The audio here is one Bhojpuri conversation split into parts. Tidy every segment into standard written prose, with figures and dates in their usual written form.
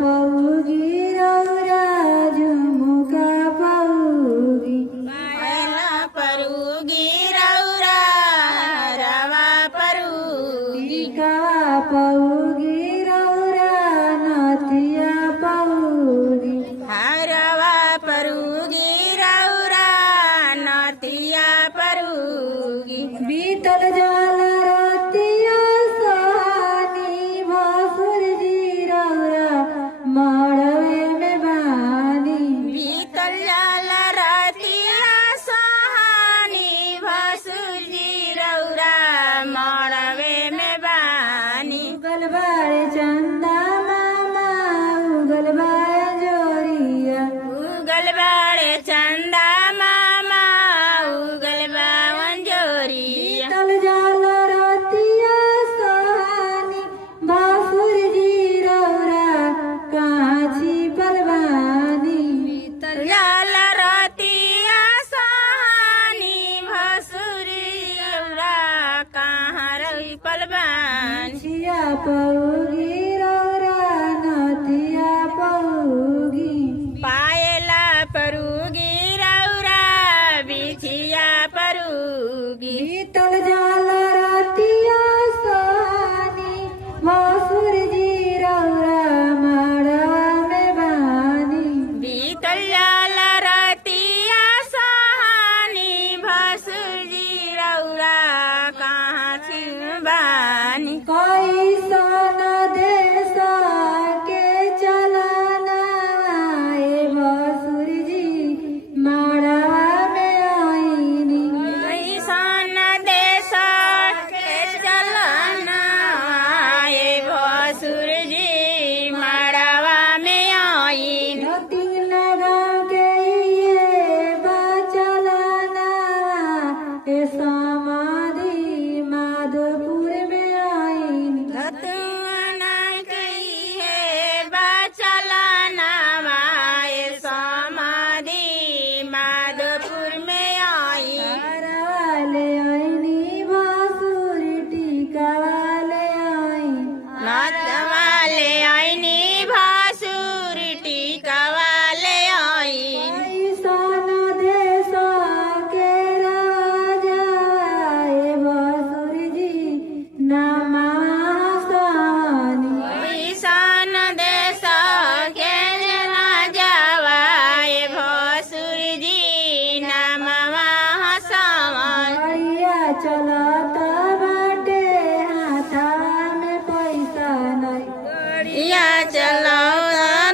पौगी रौरा झुमुका पौगी पायला परूगी रौरा रवा परूगी टीका पौगी रौरा नथिया पौगी हरवा परूगी रौरा नतिया परूगी बीतल जल रतिया सहानी भसुर जी रौरा मड़वे में बानी बीतल जल रतिया सहानी भसुरजी रौरा मड़वे में बानी उगल बाड़े चंदा मामा उगल बाड़े जोरिया उगल बाड़े चंदा मामा उगल बावन जोरिया बीतल जल रतिया सहानी भसुर जी रौरा काछी पलवानी बीतल जल रतिया सहानी भसुरी रौरा कहाँ रही पलवान छिया पौगी रौरा नथिया पौगी पायला परूगी रौरा बिछिया परूगी बीतल जल रतिया सहानी भसुर जी रौरा मड़वा में बानी बीतल जल रतिया सहानी भसुरजी रौरा कहाँ बानी कोई सन देश के चलना ए भसुर जी मड़वा में आईनी ऐसन देश के चलना ये भसुरजी मड़वा में आई धोती लगा के ये बचलना ए समाधि माधोपुर में आईनी धतुआना कही है बचलना माए समाधि माधोपुर में आई वाले आईनी भसुर टीका वाले आई नाथ वाले आईनी भासुर टीका वाले आई ऐसन देश के राजा ए भसुर जी नामा सानी ईशान देश के राजावा ये भसुर जी नामवा हसावन बढ़िया चलत बाटे हाथा में पैसा नहीं या चलो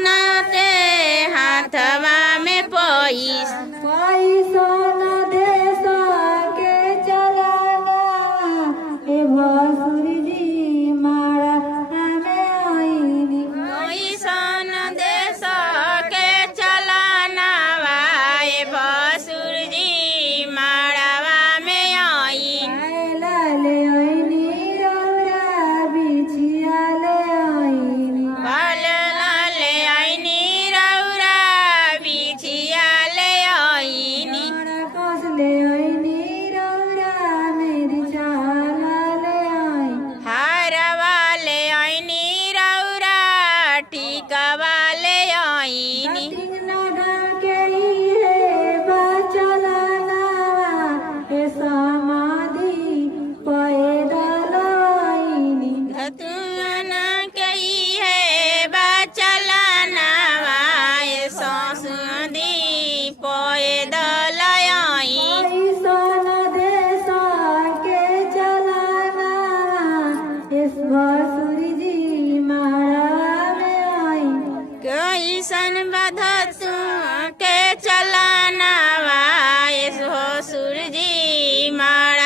नाते हाथवा में पैस कैसन देश के चलना ए भसुर जी मारा में आईनी ईशान देश के चलना वाए भसुर जी माड़वा में आई लाले आईनी रौरा बिछिया ले आईनी बाल लाले आईनी रौरा बिछिया ले आईनी मारा कस ले आईनी रौरा मेरी छाला ले आई हार वाले आईनी रौरा टीका वाले आईनी कटिंग लगा के ये बचलना ए समाधि पैदल आईनी धतुआना कही है बचलना वाए ससुदी पैदल आई ऐसन देश के चलना इस भसुर जी मारा में आई कैसन बधतु के चलना वाए ससुर जी मार